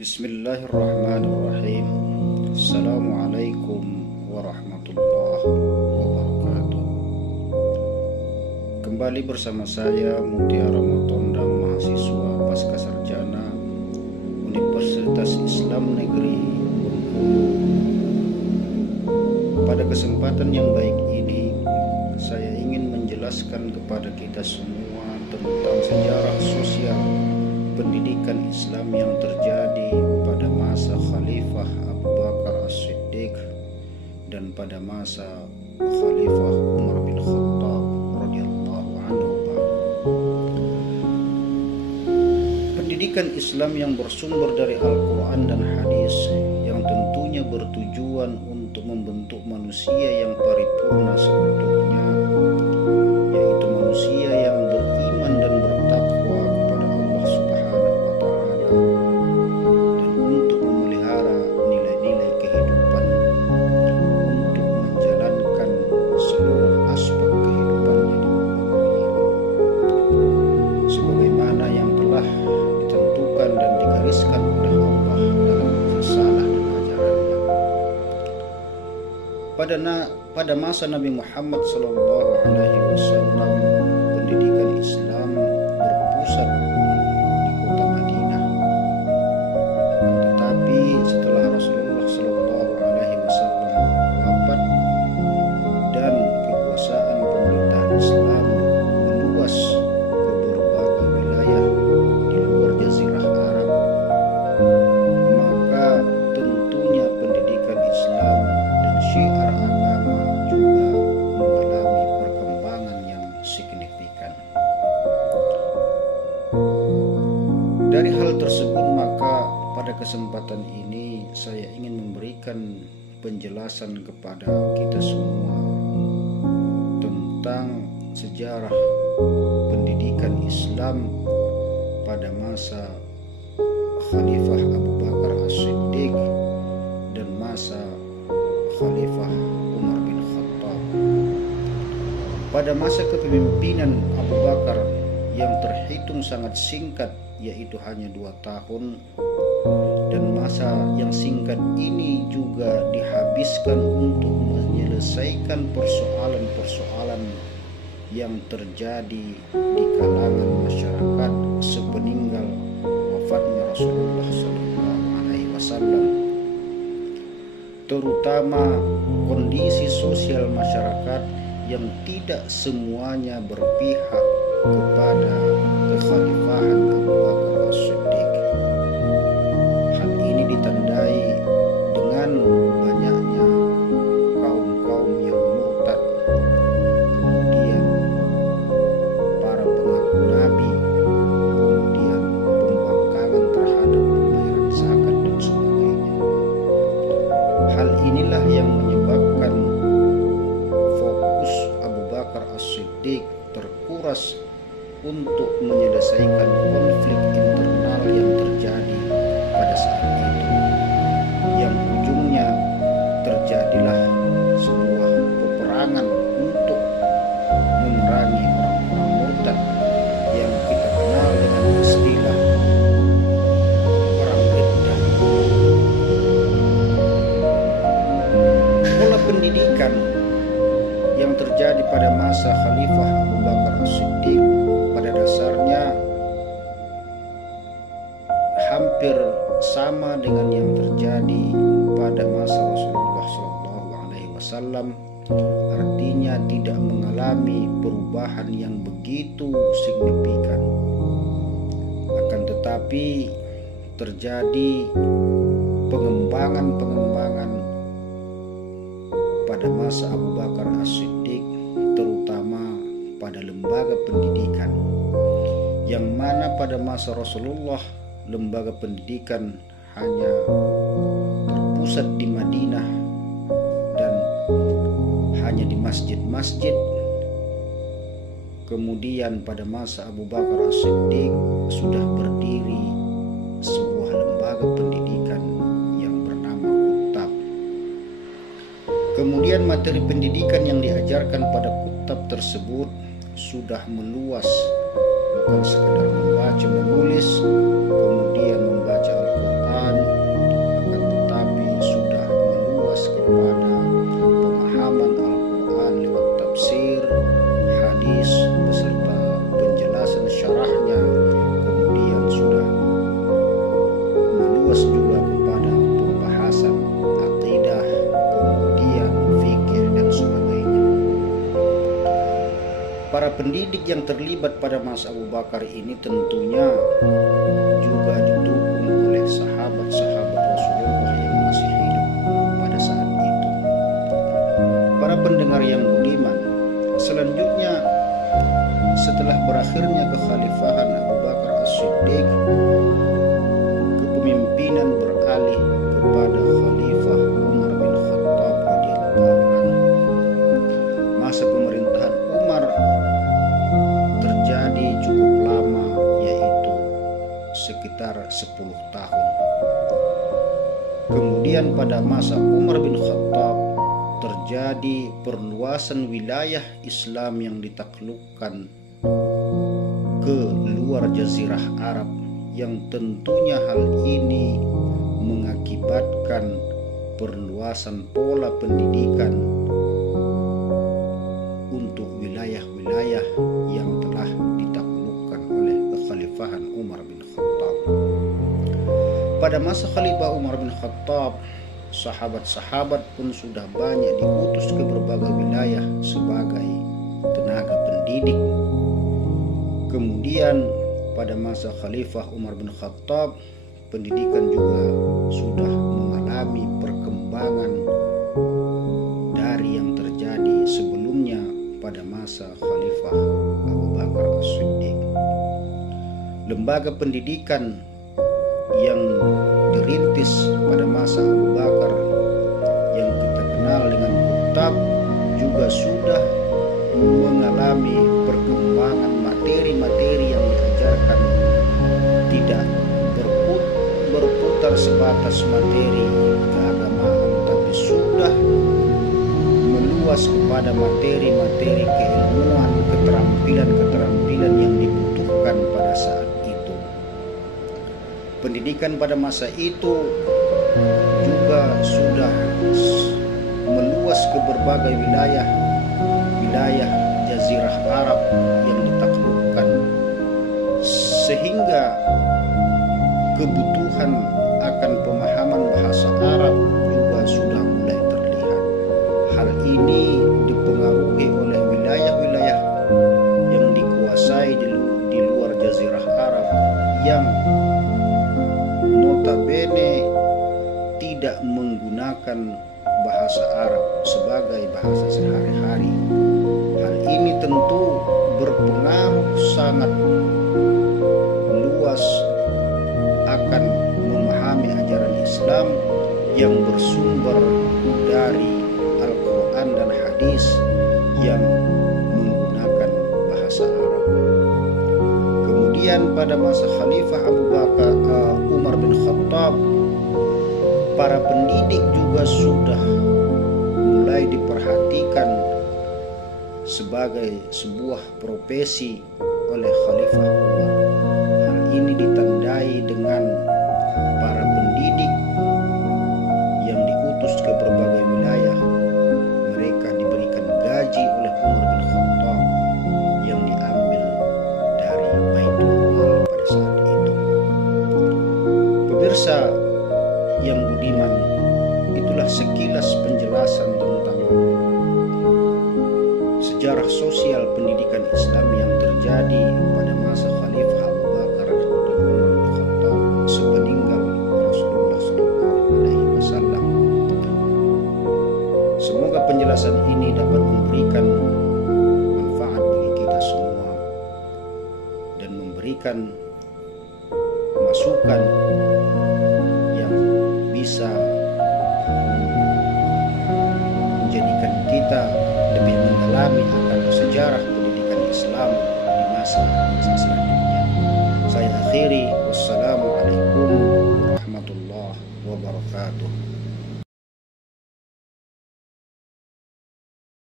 Bismillahirrahmanirrahim. Assalamualaikum warahmatullahi wabarakatuh. Kembali bersama saya Mutiara Motondang, mahasiswa pasca sarjana Universitas Islam Negeri Bengkulu. Pada kesempatan yang baik ini, saya ingin menjelaskan kepada kita semua tentang sejarah sosial pendidikan Islam yang terjadi pada masa Khalifah Abu Bakar As-Siddiq dan pada masa Khalifah Umar bin Khattab radhiyallahu anhu. Pendidikan Islam yang bersumber dari Al-Quran dan hadis yang tentunya bertujuan untuk membentuk manusia yang paripurna seutuhnya, yaitu manusia yang beriman dan bertakwa kepada Allah Subhanahu wa Ta'ala, dan untuk memelihara nilai-nilai kehidupan, untuk menjalankan seluruh aspek kehidupannya di muka bumi ini, sebagaimana yang telah ditentukan dan digariskan oleh Allah dalam risalah dan ajarannya. Pada masa Nabi Muhammad SAW, pendidikan Islam berpusat di kota Madinah. Tetapi setelah Rasulullah SAW wafat dan kekuasaan pemerintahan Islam meluas ke berbagai wilayah di luar Jazirah Arab, maka tentunya pendidikan Islam dan syiar agama juga mengalami perkembangan yang signifikan. Dari hal tersebut, maka pada kesempatan ini saya ingin memberikan penjelasan kepada kita semua tentang sejarah pendidikan Islam pada masa Khalifah Abu Bakar As-Siddiq dan masa Khalifah Umar bin Khattab. Pada masa kepemimpinan Abu Bakar yang terhitung sangat singkat, yaitu hanya 2 tahun, dan masa yang singkat ini juga dihabiskan untuk menyelesaikan persoalan-persoalan yang terjadi di kalangan masyarakat sepeninggal wafatnya Rasulullah SAW, terutama kondisi sosial masyarakat yang tidak semuanya berpihak kepada kekhalifahan Abu Bakar As-Siddiq. Hal ini ditandai dengan banyaknya kaum-kaum yang murtad, kemudian para pengaku nabi, kemudian pembangkangan terhadap pembayaran zakat dan sebagainya. Hal inilah yang menyebabkan fokus Abu Bakar As-Siddiq terkuras untuk menyelesaikan konflik internal yang terjadi pada saat itu, yang ujungnya terjadilah sebuah peperangan untuk memerangi orang-orang murtad yang kita kenal dengan istilah perang Riddah. Pola pendidikan yang terjadi pada masa Khalifah Abu Bakar As-Siddiq pada dasarnya hampir sama dengan yang terjadi pada masa Rasulullah SAW, artinya tidak mengalami perubahan yang begitu signifikan. Akan tetapi terjadi pengembangan pada masa Abu Bakar As-Siddiq, terutama pada lembaga pendidikan, yang mana pada masa Rasulullah lembaga pendidikan hanya terpusat di Madinah dan hanya di masjid-masjid. Kemudian pada masa Abu Bakar As-Siddiq sudah berdiri sebuah lembaga pendidikan yang bernama Kutab. Kemudian materi pendidikan yang diajarkan pada Kutab tersebut sudah meluas, bukan sekedar membaca menulis, kemudian membaca Al-Quran, yang terlibat pada masa Abu Bakar ini tentunya juga didukung oleh sahabat-sahabat Rasulullah yang masih hidup pada saat itu. Para pendengar yang budiman, selanjutnya setelah berakhirnya kekhalifahan Abu Bakar As-Siddiq, kepemimpinan beralih kepada Khalifah Umar bin Khattab radhiyallahu anhu. Masa pemerintahan Umar terjadi cukup lama, yaitu sekitar 10 tahun. Kemudian pada masa Umar bin Khattab terjadi perluasan wilayah Islam yang ditaklukkan ke luar Jazirah Arab, yang tentunya hal ini mengakibatkan perluasan pola pendidikan untuk wilayah-wilayah yang telah ditaklukkan oleh kekhalifahan Umar bin Khattab. Pada masa Khalifah Umar bin Khattab, sahabat-sahabat pun sudah banyak diutus ke berbagai wilayah sebagai tenaga pendidik. Kemudian pada masa Khalifah Umar bin Khattab, pendidikan juga sudah mengalami perkembangan dari yang terjadi sebelumnya pada masa Khalifah Abu Bakar As-Siddiq. Lembaga pendidikan yang dirintis pada masa Abu Bakar yang kita kenal dengan Kutab juga sudah mengalami perkembangan. Materi-materi yang diajarkan tidak berputar sebatas materi keagamaan, tapi sudah meluas kepada materi-materi keilmuan, keterampilan-keterampilan yang dibutuhkan pada saat itu. Pendidikan pada masa itu juga sudah meluas ke berbagai wilayah Jazirah Arab yang ditaklukkan, sehingga kebutuhan akan pemahaman bahasa Arab juga sudah mulai terlihat. Hal ini dipengaruhi oleh wilayah-wilayah yang dikuasai di luar Jazirah Arab yang notabene tidak menggunakan bahasa Arab sebagai bahasa sehari-hari. Hal ini tentu berpengaruh sangat luas akan memahami ajaran Islam yang bersumber dari Al-Quran dan hadis yang menggunakan bahasa Arab. Kemudian pada masa Khalifah Abu Bakar Umar bin Khattab, para pendidik juga sudah mulai diperhatikan sebagai sebuah profesi oleh Khalifah Umar. Hal ini ditandai dengan para pendidik yang diutus ke berbagai wilayah. Mereka diberikan gaji oleh Umar bin Khattab yang diambil dari Baitul Mal pada saat itu. Pemirsa yang budiman, itulah sekilas penjelasan tentang sejarah sosial pendidikan Islam yang terjadi pada masa Khalifah Abu Bakar dan Umar bin Khattab sepeninggal Rasulullah SAW. Semoga penjelasan ini dapat memberikan manfaat bagi kita semua dan memberikan masukan yang bisa menjadikan kita lebih mendalami akan sejarah pendidikan Islam di masa selanjutnya. Saya akhiri, wassalamualaikum warahmatullahi wabarakatuh.